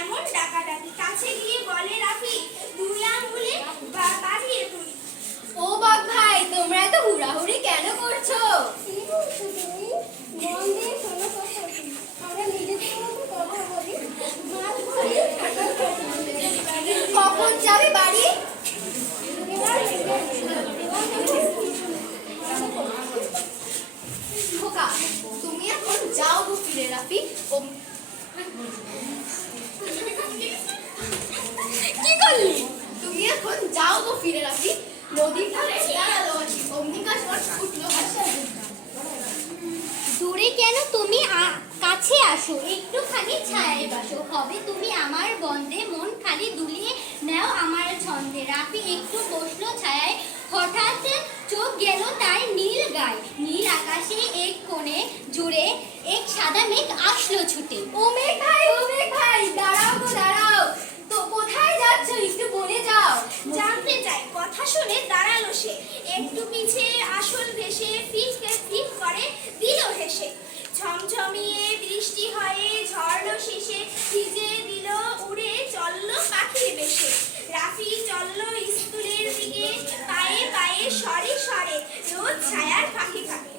কেমন ডাকাডাকি। কাছে গিয়ে বলে রাফি, 2 আঙ্গুলে বাড়িয়ে তুলি। ও বাঘ ভাই, তোমরা এত হুড়াহুড়ি কেন করছো? কখন যাবে বাড়ি? খোকা, তুমি এখন যাও গো ফিরে রাফি। কি করলি? তুমি এখন যাও গো ফিরে রাফি। নদীর ধারে দাঁড়ালো আছি, অম্বিকা স্বর উঠলো হাসি। দূরে কেন, তুমি কাছে আসো, একটুখানি ছায়ায় বাসো। হবে তুমি আমার বন্ধে, মন খালি দুলিয়ে নাও আমার ছন্দে। রাফি একটু বসলো ছায়ায়, হঠাৎ চোখ গেল তার নীল গায়ে। নীল আকাশে এক কোণে জুড়ে এক সাদা মেঘ আসলো ছুটে। ও মেঘ ভাই, দাঁড়াও গো দাঁড়াও। তো কোথায় যাচ্ছ, একটু বলে যাও। জানতে চাই, কথা শুনে দাঁড়ালো সে, একটু পিছে আসল ভেসে, ফিট করে দিল হেসে। ঝমঝমিয়ে বৃষ্টি হয়ে ঝড়লো শেষে, ভিজে দিল উড়ে চললো পাখির বেশে। রাফি চললো স্কুলের দিকে, পায়ে পায়ে সরে সরে, রোদ ছায়ার ফাঁকে ফাঁকে।